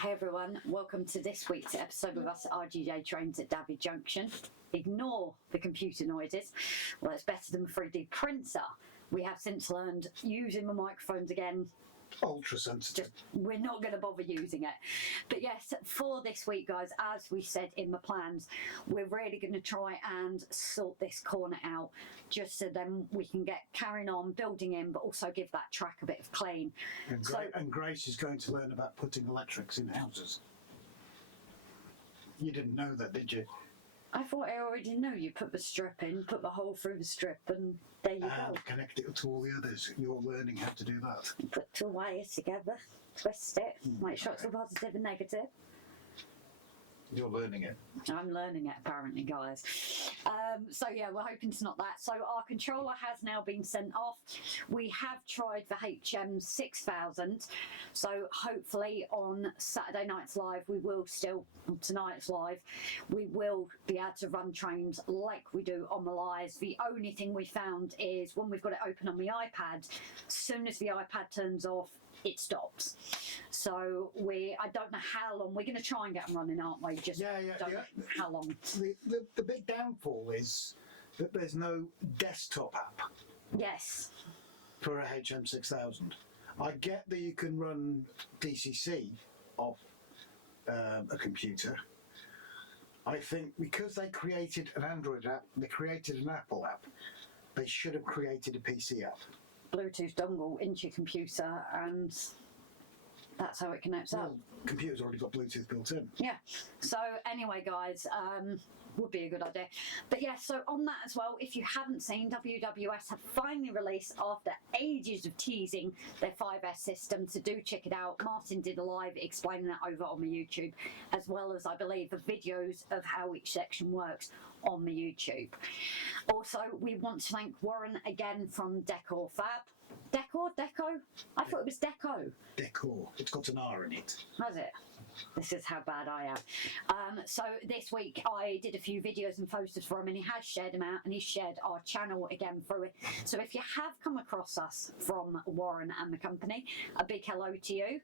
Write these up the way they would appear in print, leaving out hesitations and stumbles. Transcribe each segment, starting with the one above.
Hey everyone, welcome to this week's episode with us at RGJ Trains at David Junction. Ignore the computer noises. Well, it's better than a 3D printer. We have since learned using the microphones again. Ultra sensitive. We're not going to bother using it. But yes, for this week, guys, as we said in the plans, we're really going to try and sort this corner out just so then we can get carrying on building in, but also give that track a bit of clean. And Grace is going to learn about putting electrics in houses. You didn't know that, did you? I thought I already knew. You put the strip in, put the hole through the strip, and there you go. Connect it to all the others. You're learning how to do that. You put two wires together, twist it, make sure it's a positive and negative. You're learning it. I'm learning it, apparently, guys. So yeah, we're hoping to not that. So our controller has now been sent off. We have tried the HM6000. So hopefully on Saturday night's live, we will still, on tonight's live, we will be able to run trains like we do on the lives. The only thing we found is when we've got it open on the iPad, as soon as the iPad turns off, it stops. So I don't know how long. We're going to try and get them running, aren't we? Just don't know how long. The big downfall is that there's no desktop app. Yes. For a HM6000. I get that you can run DCC off a computer. I think because they created an Android app, they created an Apple app, they should have created a PC app. Bluetooth dongle into your computer, and that's how it connects up. Computer's already got Bluetooth built in. Yeah. So anyway, guys, would be a good idea. But yeah, so on that as well, if you haven't seen, WWS have finally released, after ages of teasing, their 5S system. So do check it out. Martin did a live explaining that over on the YouTube, as well as, I believe, the videos of how each section works on the YouTube. Also, we want to thank Warren again from Decor Fab. Deco? I thought it was Deco. Decor. It's got an R in it. Has it? This is how bad I am. So this week I did a few videos and photos for him, and he has shared them out, and he's shared our channel again through it. So if you have come across us from Warren and the company, a big hello to you.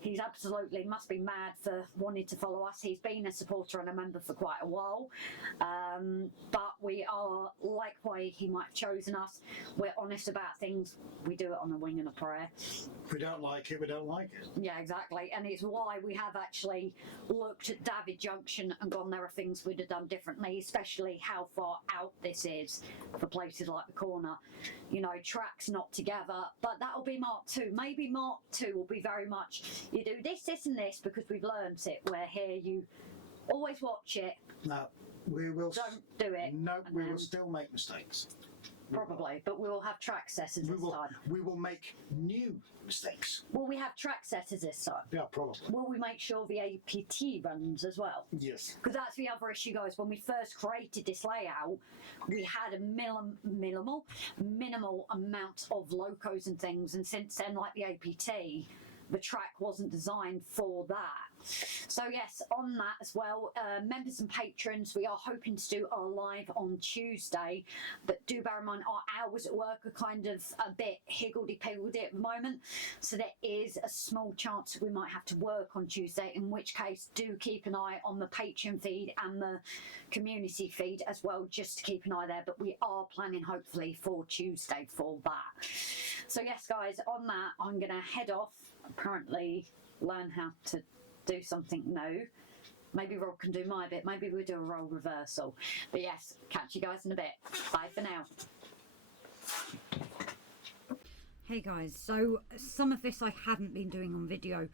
He's absolutely must be mad for wanting to follow us. He's been a supporter and a member for quite a while. But we are, like why he might have chosen us, we're honest about things. We do it on a wing and a prayer. If we don't like it, we don't like it. Yeah, exactly. And it's why we have actually looked at David Junction and gone, there are things we'd have done differently, especially how far out this is for places like the corner. You know, tracks not together, but that'll be Mark 2. Maybe Mark 2 will be very much, you do this, this and this because we've learned it, where here you always watch it. No, we will. Don't do it. No, we will still make mistakes. Probably, but we will have track setters this time. We will make new mistakes. Will we have track setters this time? Yeah, probably. Will we make sure the APT runs as well? Yes. Because that's the other issue, guys. When we first created this layout, we had a minimal amount of locos and things, and since then, like the APT, the track wasn't designed for that. So yes, on that as well, members and patrons, we are hoping to do our live on Tuesday, but do bear in mind our hours at work are kind of a bit higgledy-piggledy at the moment, so there is a small chance that we might have to work on Tuesday, in which case do keep an eye on the Patreon feed and the community feed as well, just to keep an eye there, but we are planning hopefully for Tuesday for that. So yes, guys, on that, I'm going to head off, apparently learn how to do something new. Maybe Rob can do my bit. Maybe we'll do a role reversal. But yes, catch you guys in a bit. Bye for now. Hey guys, so some of this I haven't been doing on video,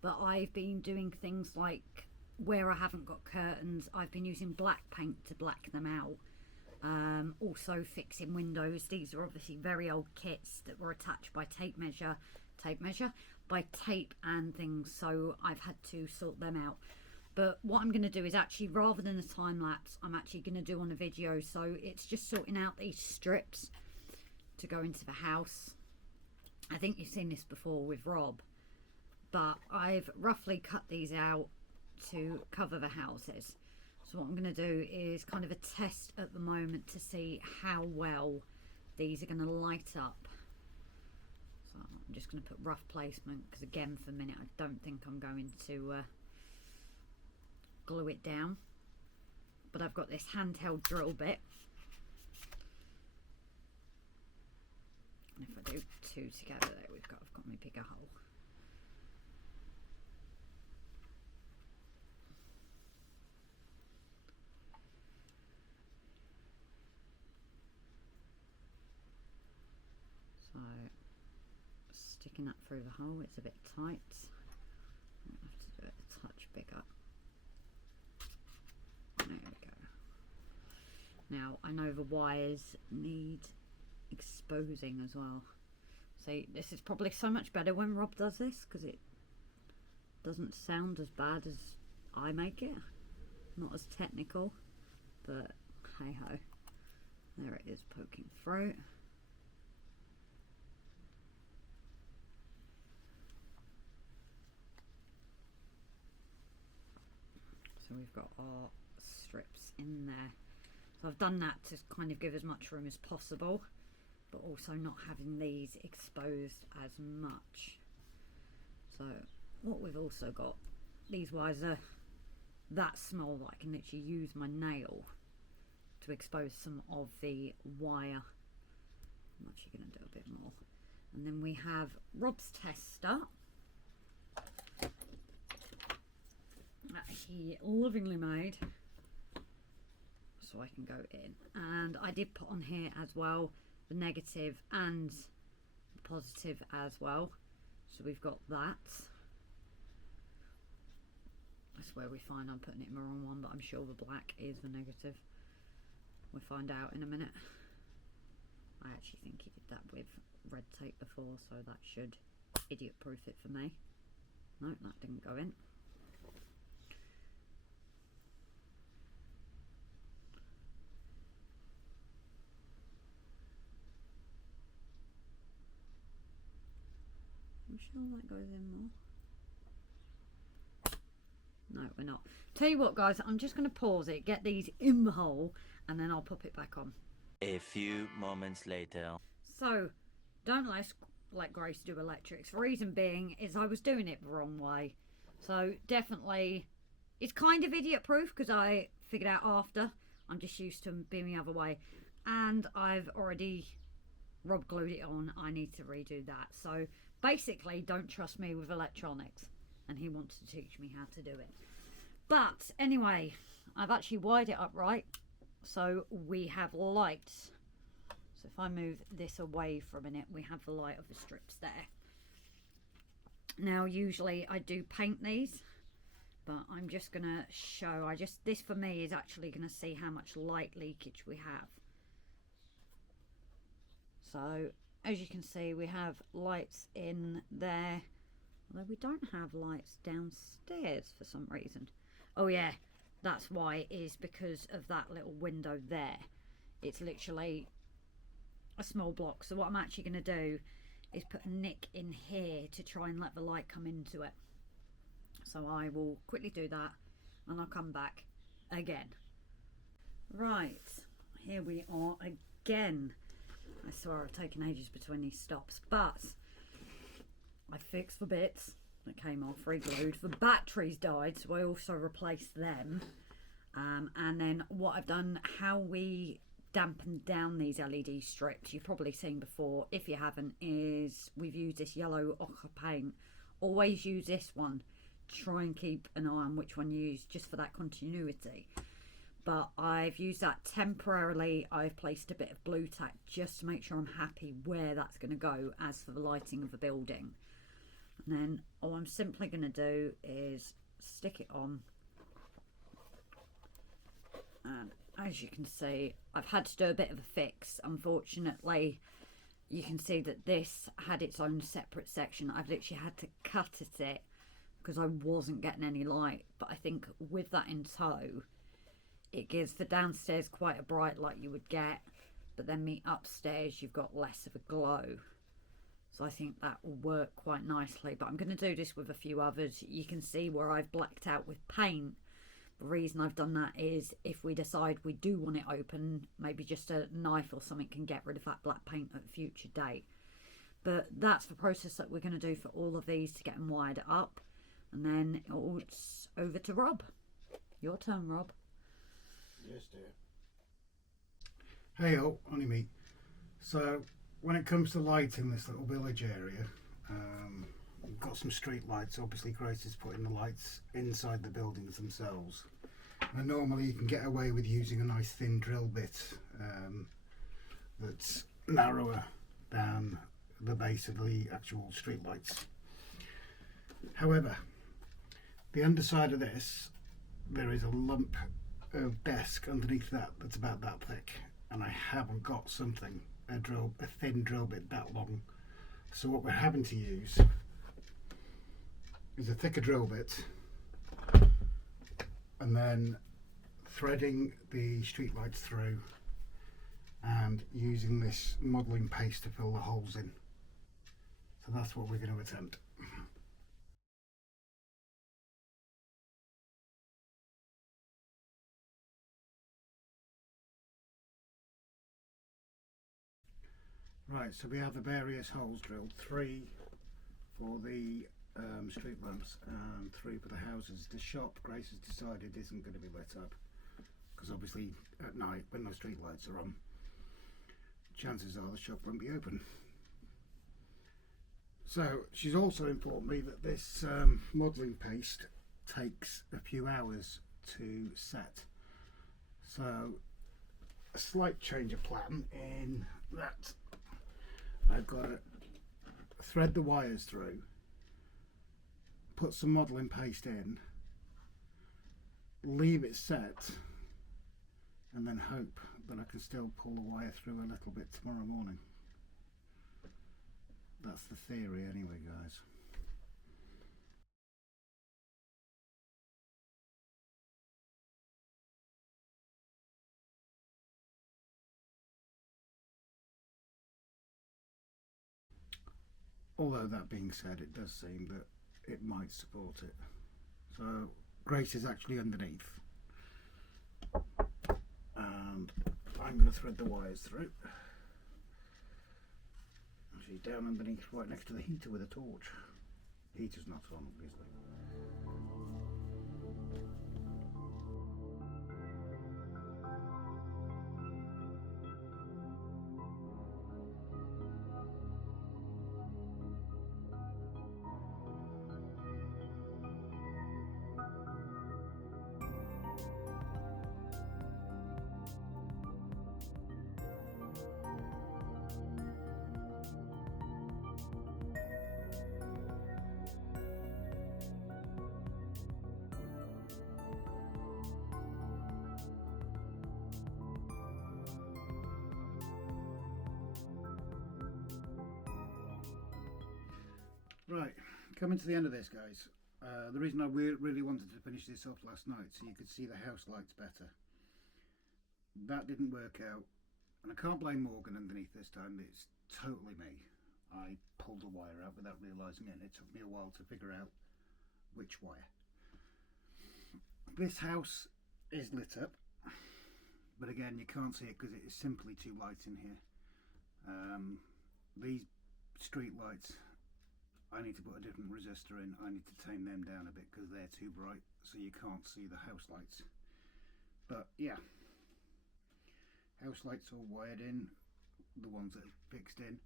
but I've been doing things like where I haven't got curtains, I've been using black paint to black them out. Also fixing windows. These are obviously very old kits that were attached by tape measure by tape and things, so I've had to sort them out. But what I'm going to do is actually, rather than a time lapse, I'm actually going to do on a video. So it's just sorting out these strips to go into the house. I think you've seen this before with Rob, but I've roughly cut these out to cover the houses. So what I'm going to do is kind of a test at the moment to see how well these are going to light up. So I'm just going to put rough placement because again for a minute I don't think I'm going to glue it down. But I've got this handheld drill bit. And if I do two together there I've got my bigger hole. So sticking that through the hole, it's a bit tight. I have to do it a touch bigger. There we go. Now I know the wires need exposing as well. See, this is probably so much better when Rob does this because it doesn't sound as bad as I make it. Not as technical, but hey ho. There it is poking through. So we've got our strips in there. So I've done that to kind of give as much room as possible, but also not having these exposed as much. So what we've also got, these wires are that small that I can literally use my nail to expose some of the wire. I'm actually going to do a bit more. And then we have Rob's tester that he lovingly made so I can go in, and I did put on here as well the negative and the positive as well, so we've got that. That's where we find I'm putting it in the wrong one, but I'm sure the black is the negative. We'll find out in a minute. I actually think he did that with red tape before, so that should idiot proof it for me. No, that didn't go in. I'm sure that goes in more. No, we're not. Tell you what, guys, I'm just going to pause it, get these in the hole, and then I'll pop it back on. A few moments later. So, don't let Grace do electrics. Reason being is I was doing it the wrong way. So, definitely, it's kind of idiot proof because I figured out after. I'm just used to being the other way. And I've already Rob glued it on. I need to redo that. So, basically, don't trust me with electronics. And he wants to teach me how to do it. But, anyway, I've actually wired it up right. So, we have lights. So, if I move this away for a minute, we have the light of the strips there. Now, usually I do paint these. But I'm just going to show. This for me is actually going to see how much light leakage we have. So, as you can see, we have lights in there. Although we don't have lights downstairs for some reason. Oh yeah, that's why, is because of that little window there. It's literally a small block. So what I'm actually going to do is put a nick in here to try and let the light come into it. So I will quickly do that and I'll come back again. Right, here we are again. I swear I've taken ages between these stops, but I fixed the bits that came off, re-glued. The batteries died, so I also replaced them. And then what I've done, how we dampen down these LED strips, you've probably seen before. If you haven't, is we've used this yellow ochre paint. Always use this one. Try and keep an eye on which one you use, just for that continuity. But I've used that temporarily. I've placed a bit of blue tack just to make sure I'm happy where that's going to go as for the lighting of the building. And then all I'm simply going to do is stick it on. And as you can see, I've had to do a bit of a fix. Unfortunately, you can see that this had its own separate section. I've literally had to cut at it because I wasn't getting any light. But I think with that in tow, it gives the downstairs quite a bright light you would get, but then the upstairs you've got less of a glow. So I think that will work quite nicely. But I'm going to do this with a few others. You can see where I've blacked out with paint. The reason I've done that is if we decide we do want it open, maybe just a knife or something can get rid of that black paint at a future date. But that's the process that we're going to do for all of these to get them wired up. And then it's over to Rob. Your turn, Rob. Yes, dear. Hey, only me. So, when it comes to light in this little village area, we've got some street lights. Obviously, Grace is putting the lights inside the buildings themselves. And normally you can get away with using a nice thin drill bit that's narrower than the base of the actual street lights. However, the underside of this, there is a lump of desk underneath that that's about that thick, and I haven't got something, a thin drill bit that long. So what we're having to use is a thicker drill bit, and then threading the street lights through and using this modelling paste to fill the holes in. So that's what we're going to attempt. Right, so we have the various holes drilled, 3 for the street lamps and 3 for the houses. The shop, Grace has decided, isn't going to be lit up because obviously at night when the street lights are on, chances are the shop won't be open. So she's also informed me that this modelling paste takes a few hours to set. So a slight change of plan in that I've got to thread the wires through, put some modelling paste in, leave it set, and then hope that I can still pull the wire through a little bit tomorrow morning. That's the theory anyway, guys. Although that being said, it does seem that it might support it. So Grace is actually underneath, and I'm going to thread the wires through. She's down underneath, right next to the heater with a torch. Heater's not on, obviously. Right, coming to the end of this, guys. The reason I really wanted to finish this off last night so you could see the house lights better. That didn't work out, and I can't blame Morgan underneath this time. It's totally me. I pulled a wire out without realising it, and it took me a while to figure out which wire. This house is lit up, but again you can't see it because it is simply too light in here. These street lights, I need to put a different resistor in. I need to tame them down a bit because they're too bright, so you can't see the house lights. But yeah, house lights all wired in, the ones that are fixed in.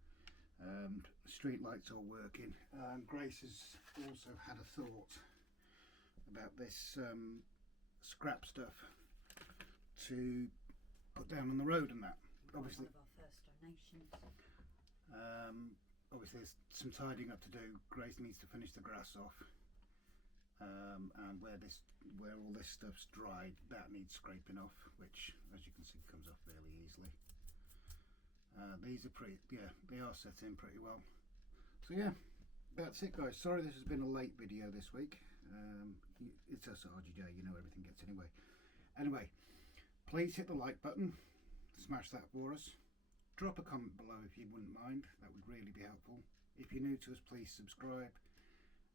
Street lights all working. Grace has also had a thought about this scrap stuff to put down on the road and that. Obviously, one of our first donations. Obviously there's some tidying up to do. Grace needs to finish the grass off, and where all this stuff's dried, that needs scraping off, which as you can see comes off fairly easily. These are pretty, yeah, they are set in pretty well. So yeah, that's it, guys. Sorry this has been a late video this week. It's us at RGJ, you know everything gets anyway. Anyway, please hit the like button, smash that for us. Drop a comment below if you wouldn't mind, that would really be helpful. If you're new to us, please subscribe,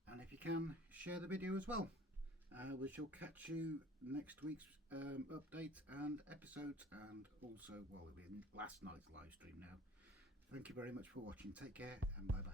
and if you can, share the video as well. We shall catch you next week's update and episodes, and also, well, it'll be last night's live stream now, Thank you very much for watching. Take care and bye bye.